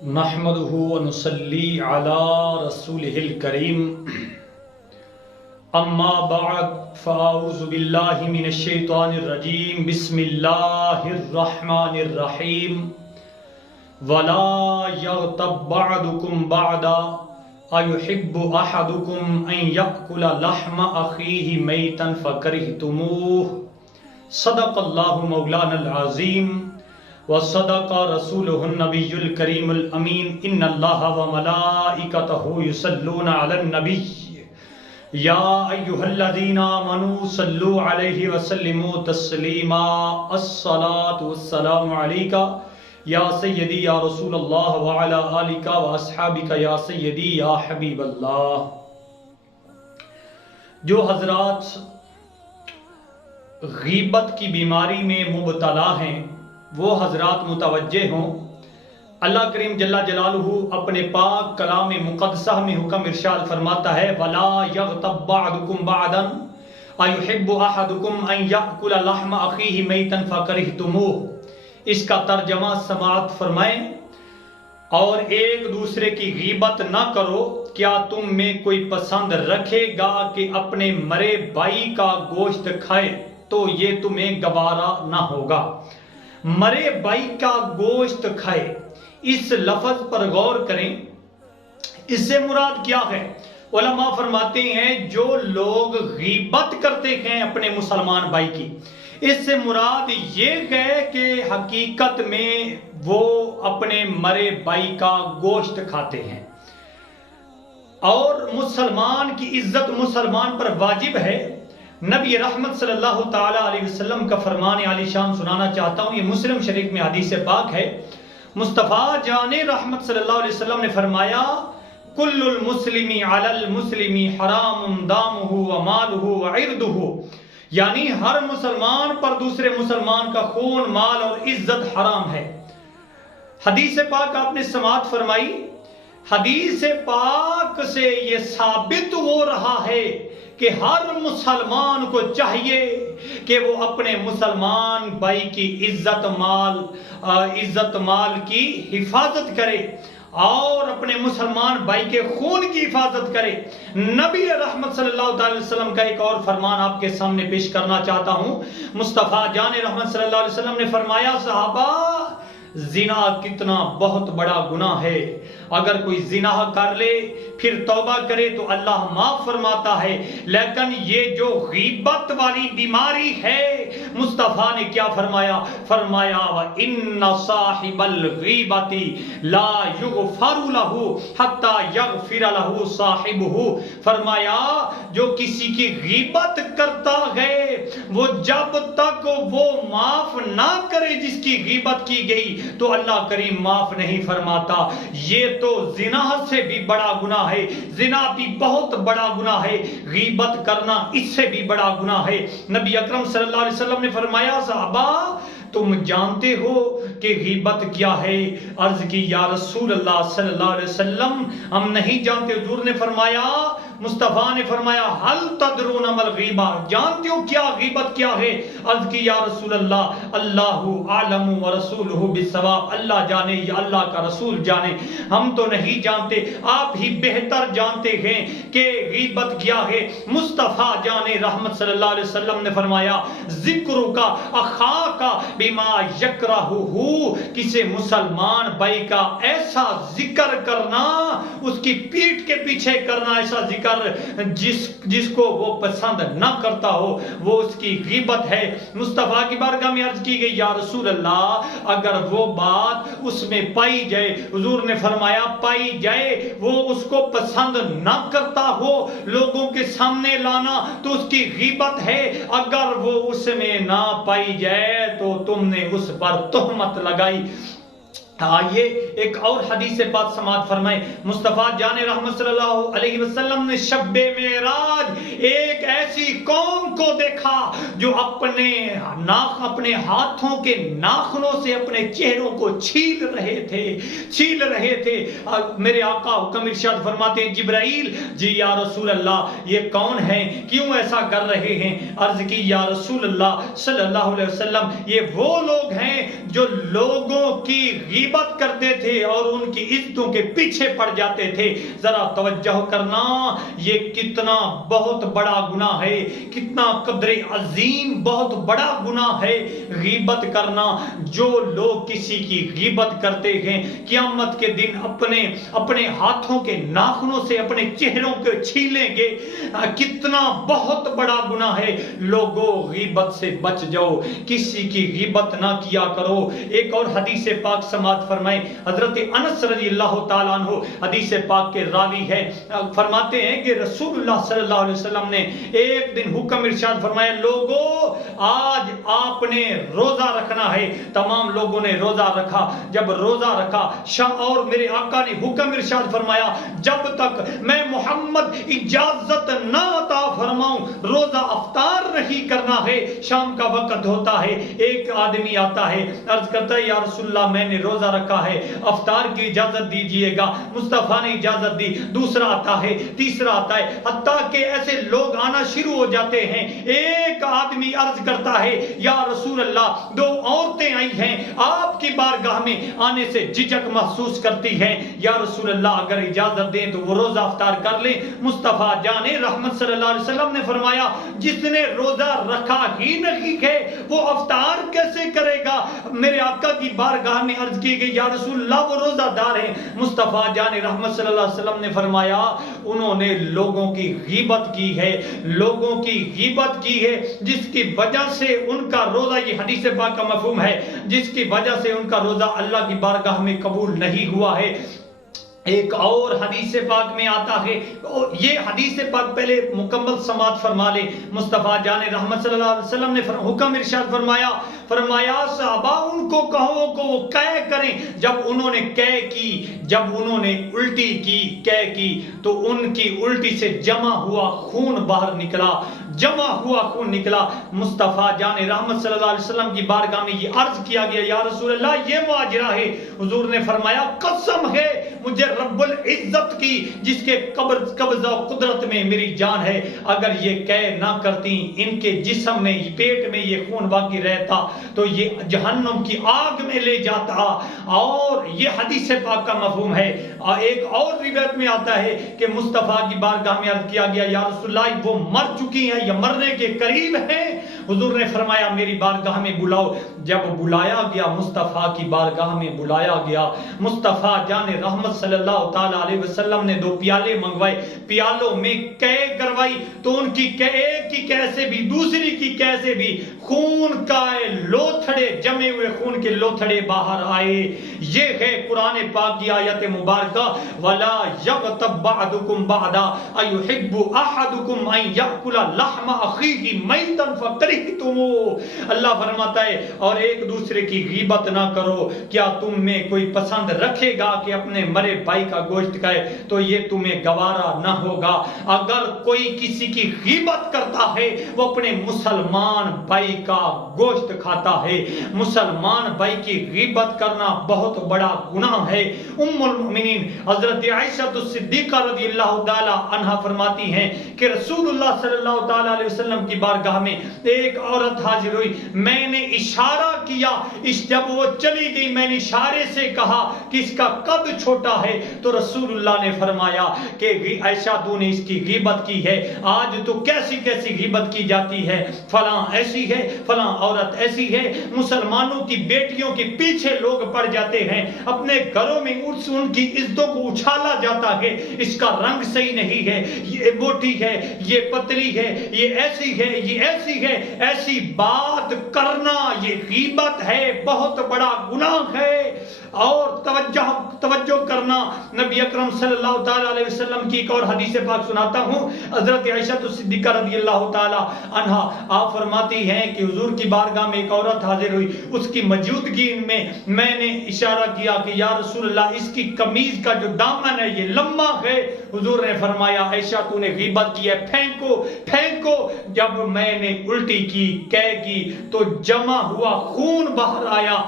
نحمده ونصلي على رسوله الكريم اما بعد فاعوذ بالله من الشیطان الرجیم بسم اللہ الرحمن الرحیم ولا یغتب بعضکم بعضا ایحب احدکم ان یأکل لحم اخیہ میتا فکرہتموہ صدق اللہ مولانا العظیم وصدق رسوله النبی الکریم الامین ان اللہ وملائکتہ یصلون علی النبی یا ایہا الذین آمنوا صلوا علیہ وسلموا تسلیما الصلاة والسلام علیکہ یا سیدی یا رسول اللہ وعلی آلکہ واصحابکہ یا سیدی یا حبیب اللہ۔ جو حضرات غیبت کی بیماری میں مبتلا ہیں وہ حضرات متوجہ ہوں، اللہ کریم جل جلالہ اپنے پاک کلام مقدسہ میں حکم ارشاد فرماتا ہے وَلَا يَغْتَبْ بَعْضُكُمْ بَعْضًا أَيُحِبُّ أَحَدُكُمْ أَنْ يَأْكُلَ لَحْمَ أَخِيهِ مَيْتًا فَكَرِهْتُمُوهُ۔ اس کا ترجمہ سماعت فرمائیں، اور ایک دوسرے کی غیبت نہ کرو، کیا تم میں کوئی پسند رکھے گا کہ اپنے مرے بھائی کا گوشت کھائے تو یہ تمہیں گوارا نہ ہوگا۔ مرے بھائی کا گوشت کھائے، اس لفظ پر غور کریں، اس سے مراد کیا ہے؟ علماء فرماتے ہیں جو لوگ غیبت کرتے ہیں اپنے مسلمان بھائی کی، اس سے مراد یہ ہے کہ حقیقت میں وہ اپنے مرے بھائی کا گوشت کھاتے ہیں، اور مسلمان کی عزت مسلمان پر واجب ہے۔ نبی رحمت صلی اللہ تعالی علیہ وسلم کا فرمان عالی شان سنانا چاہتا ہوں، یہ مسلم شریف میں حدیث پاک ہے۔ مصطفیٰ جان رحمت صلی اللہ علیہ وسلم نے فرمایا کل المسلم علی المسلم حرام دامہ ومالہ وعرضہ، یعنی ہر مسلمان پر دوسرے مسلمان کا خون، مال اور عزت حرام ہے۔ حدیث پاک آپ نے سماعت فرمائی، حدیث پاک سے یہ ثابت ہو رہا ہے کہ ہر مسلمان کو چاہیے کہ وہ اپنے مسلمان بھائی کی عزت مال کی حفاظت کرے اور اپنے مسلمان بھائی کے خون کی حفاظت کرے۔ نبی رحمت صلی اللہ علیہ وسلم کا ایک اور فرمان آپ کے سامنے پیش کرنا چاہتا ہوں۔ مصطفیٰ جان رحمت صلی اللہ علیہ وسلم نے فرمایا صحابہ، زنا کتنا بہت بڑا گناہ ہے، اگر کوئی زنا کر لے پھر توبہ کرے تو اللہ معاف فرماتا ہے، لیکن یہ جو غیبت والی بیماری ہے، مصطفیٰ نے کیا فرمایا؟ فرمایا وَإِنَّ صَاحِبَ الْغِیبَةِ لَا يُغْفَرُ لَهُ حَتَّى يَغْفِرَ لَهُ صَاحِبُهُ۔ فرمایا جو کسی کی غیبت کرتا ہے وہ جب تک وہ معاف نہ کرے جس کی غیبت کی گئی تو اللہ کریم معاف نہیں فرماتا۔ یہ تو زنا سے بھی بڑا گناہ ہے، زنا بھی بہت بڑا گناہ ہے، غیبت کرنا اس سے بھی بڑا گناہ ہے۔ نبی اکرم صلی اللہ علیہ وسلم نے فرمایا صحابہ تم جانتے ہو کہ غیبت کیا ہے؟ عرض کی یا رسول اللہ صلی اللہ علیہ وسلم ہم نہیں جانتے۔ حضور نے فرمایا، مصطفیٰ نے فرمایا حل تدرون ما الغیبہ، جانتے ہو کیا غیبت کیا ہے؟ عرض کی یا رسول اللہ اللہ عالم ورسولہ بالصواب، اللہ جانے یا اللہ کا رسول جانے، ہم تو نہیں جانتے، آپ ہی بہتر جانتے ہیں کہ غیبت کیا ہے۔ مصطفیٰ جانے رحمت صلی اللہ علیہ وسلم نے فرمایا ذکر کا اخا کا بما یکرہ، کسی مسلمان بھائی کا ایسا ذکر کرنا، اس کی پیٹھ کے پیچھے کرنا ایسا ذکر جس کو وہ پسند نہ کرتا ہو، وہ اس کی غیبت ہے۔ مصطفیٰ کی بارگاہ میں عرض کی گئی یا رسول اللہ اگر وہ بات اس میں پائی جائے، حضور نے فرمایا پائی جائے، وہ اس کو پسند نہ کرتا ہو لوگوں کے سامنے لانا تو اس کی غیبت ہے، اگر وہ اس میں نہ پائی جائے تو تم نے اس پر تہمت لگائی۔ آئیے ایک اور حدیث پاک سماعت فرمائیں۔ مصطفیٰ جان رحمت صلی اللہ علیہ وسلم نے شب معراج ایک ایسی قوم کو دیکھا جو اپنے ہاتھوں کے ناخنوں سے اپنے چہروں کو چھیل رہے تھے۔ میرے آقا حکم ارشاد فرماتے ہیں جبرائیل جی یا رسول اللہ یہ کون ہیں، کیوں ایسا کر رہے ہیں؟ عرض کی یا رسول اللہ صلی اللہ علیہ وسلم یہ وہ لوگ ہیں جو لوگوں کی غیبت غیبت کرتے تھے اور ان کی عزتوں کے پیچھے پڑ جاتے تھے۔ ذرا توجہ کرنا، یہ کتنا بہت بڑا گناہ ہے، کتنا قدر عظیم بہت بڑا گناہ ہے غیبت کرنا۔ جو لوگ کسی کی غیبت کرتے ہیں قیامت کے دن اپنے ہاتھوں کے ناخنوں سے اپنے چہروں کو چھیلیں گے۔ کتنا بہت بڑا گناہ ہے۔ لوگوں غیبت سے بچ جاؤ، کسی کی غیبت نہ کیا کرو۔ ایک اور حدیث پاک سماعت فرمائیں، حضرت انس رضی اللہ تعالیٰ عنہ حدیث پاک کے راوی ہے، فرماتے ہیں کہ رسول اللہ صلی اللہ علیہ وسلم نے ایک دن حکم ارشاد فرمایا، لوگوں آج آپ نے روزہ رکھنا ہے۔ تمام لوگوں نے روزہ رکھا۔ جب روزہ رکھا اور میرے آقا نے حکم ارشاد فرمایا، جب تک میں محمد اجازت نہ عطا فرماؤں روزہ افطار نہیں کرنا ہے۔ شام کا وقت ہوتا ہے، ایک آدمی آتا ہے، عرض کرتا ہے یا رسول اللہ میں نے روزہ رکھا ہے، افطار کی اجازت دیجئے گا۔ مصطفیٰ نے اجازت دی، دوسرا آتا ہے، تیسرا آتا ہے، حتیٰ کہ ایسے لوگ آنا شروع ہو جاتے ہیں۔ ایک آدمی عرض کرتا ہے یا رسول اللہ دو عورتیں آئی ہیں، آپ کی بارگاہ میں آنے سے جھجک محسوس کرتی ہیں، یا رسول اللہ اگر اجازت دیں تو وہ روزہ افطار کر لیں۔ مصطفیٰ جان رحمت صلی اللہ علیہ وسلم نے فرمایا، جس نے روزہ رکھا ہی نہیں ہے وہ افطار کیسے کرے گا؟ میرے آقا کی بارگاہ میں عرض کی گئی، یا رسول اللہ وہ روزہ دار ہیں۔ مصطفیٰ جان رحمت صلی اللہ علیہ وسلم نے فرمایا، انہوں نے لوگوں کی غیبت کی ہے، لوگوں کی غیبت کی ہے، جس کی وجہ سے ان کا روزہ، یہ حدیث پاک کا مفہوم ہے، جس کی وجہ سے ان کا روزہ اللہ کی بارگاہ میں قبول نہیں ہوا ہے۔ ایک اور حدیث پاک میں آتا ہے، یہ حدیث پاک پہلے مکمل سماعت فرما لے۔ مصطفیٰ جان رحمت صلی اللہ علیہ وسلم نے حکم ارشاد فرمایا صحابہ ان کو کہو کہ وہ قے کریں۔ جب انہوں نے قے کی، جب انہوں نے الٹی کی، قے کی، تو ان کی الٹی سے جمع ہوا خون باہر نکلا، جمع ہوا خون نکلا۔ مصطفیٰ جان رحمت صلی اللہ علیہ وسلم کی بارگاہ میں یہ عرض کیا گیا، یا رسول اللہ یہ ماجرا ہے۔ حضور نے فرمایا، قسم ہے مجھے رب العزت کی جس کے قبضہ و قدرت میں میری جان ہے، اگر یہ قے نہ کرتی، ان کے جسم میں پیٹ میں یہ خون باقی رہتا تو یہ جہنم کی آگ میں لے جاتا۔ اور یہ حدیث پاک کا مفہوم ہے۔ ایک اور روایت میں آتا ہے کہ مصطفیٰ کی بارگاہ میں عرض کیا گیا، یا رسول اللہ وہ مر چکی ہیں یا مرنے کے قریب ہیں۔ حضور نے فرمایا میری بارگاہ میں بلاؤ۔ جب بلایا گیا، مصطفیٰ کی بارگاہ میں بلایا گیا، مصطفیٰ جان رحمت صلی اللہ تعالیٰ علیہ وسلم نے دو پیالے منگوائے، پیالوں میں قے کروائی، تو ان کی ایک کی کیسے بھی دوسری کی کیسے بھی خون کا لوتھڑے، جمے ہوئے خون کے لوتھڑے باہر آئے۔ یہ ہے قرآن پاک کی آیت مبارکہ، وَلَا يَغْتَبْ بَعْضُكُمْ بَعْضًا أَيُحِبُّ أَحَدُكُمْ أَن يَأْكُلَ لَحْمَ أَخِيهِ مَيْتًا فَكَرِهْتُمُوهُ۔ اللہ فرماتا ہے اور ایک دوسرے کی غیبت نہ کرو۔ کیا تم میں کوئی پسند رکھے گا کہ اپنے مرے بھائی کا گوشت کھائے؟ تو یہ تمہیں گوارا نہ ہوگا۔ اگر کوئی کسی کی غیبت کرتا ہے وہ اپنے مسلمان بھائی کا گوشت کھاتا ہے۔ مسلمان بھائی کی غیبت کرنا بہت بڑا گناہ ہے۔ ام المؤمنین حضرت عائشہ صدیقہ رضی اللہ تعالی عنہا فرماتی ہیں کہ رسول اللہ صلی اللہ تعالی علیہ وسلم کی بارگاہ میں ایک عورت حاضر ہوئی، میں نے اشارہ کیا، جب وہ چلی گئی میں نے اشارے سے کہا کہ اس کا قد چھوٹا ہے، تو رسول اللہ نے فرمایا کہ عائشہ تو نے اس کی غیبت کی ہے، آج تو کیسی کیسی غیبت کی جاتی ہے، فلاں ایسی ہے، فلاں عورت ایسی ہے۔ مسلمانوں کی بیٹیوں کے پیچھے لوگ پڑ جاتے ہیں، اپنے گھروں میں ان کی عزتوں کو اچھالا جاتا ہے، اس کا رنگ صحیح نہیں ہے، یہ موٹی ہے، یہ پتلی ہے، یہ ایسی ہے، یہ ایسی ہے۔ ایسی بات کرنا یہ غیبت ہے، بہت بڑا گناہ ہے۔ اور توجہ کرنا، نبی اکرم صلی اللہ تعالی علیہ وسلم کی ایک اور حدیث پاک سناتا ہوں۔ حضرت عائشہ صدیقہ رضی اللہ تعالی عنہا آپ فرماتی ہیں کہ حضور کی بارگاہ میں ایک عورت حاضر ہوئی، اس کی موجودگی میں نے اشارہ کیا کہ یا رسول اللہ اس کی قمیض کا جو دامن ہے یہ لمبا ہے۔ حضور نے فرمایا عائشہ تو نے غیبت کی ہے، پھینکو پھینکو۔ جب میں نے الٹی کی، قے کی، تو جمع ہوا خون باہر آیا۔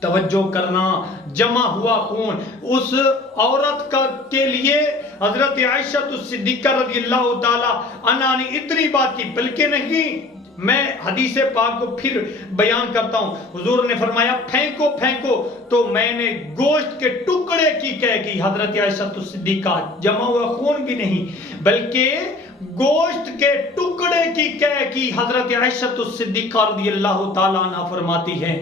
توجہ کرنا، جمع ہوا خون اس عورت کے لیے حضرت عائشہ صدیقہ رضی اللہ تعالی عنہا نے اتنی بات کی، بلکہ نہیں میں حدیث پاک کو پھر بیان کرتا ہوں. حضور نے فرمایا پھینکو پھینکو, تو میں نے گوشت کے ٹکڑے کی کہہ کی. حضرت عائشہ صدیقہ, جمع ہوا خون بھی نہیں بلکہ گوشت کے ٹکڑے کی کہہ کی. حضرت عائشہ صدیقہ رضی اللہ تعالیٰ عنہ فرماتی ہیں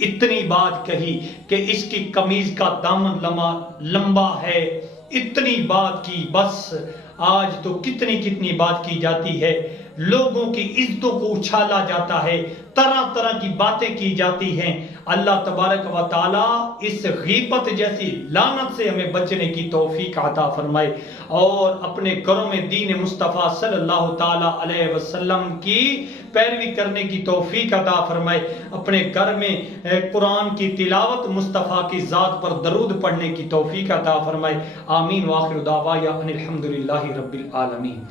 اتنی بات کہی کہ اس کی قمیض کا دامن لمبا ہے, اتنی بات کی. بس آج تو کتنی بات کی جاتی ہے, لوگوں کی عزتوں کو اچھالا جاتا ہے, طرح طرح کی باتیں کی جاتی ہیں. اللہ تبارک و تعالی اس غیبت جیسی لعنت سے ہمیں بچنے کی توفیق عطا فرمائے, اور اپنے گھروں میں دین مصطفیٰ صلی اللہ تعالی علیہ وسلم کی پیروی کرنے کی توفیق عطا فرمائے. اپنے گھر میں قرآن کی تلاوت, مصطفیٰ کی ذات پر درود پڑھنے کی توفیق عطا فرمائے. آمین. وآخر دعوانا ان الحمدللہ رب العالمین.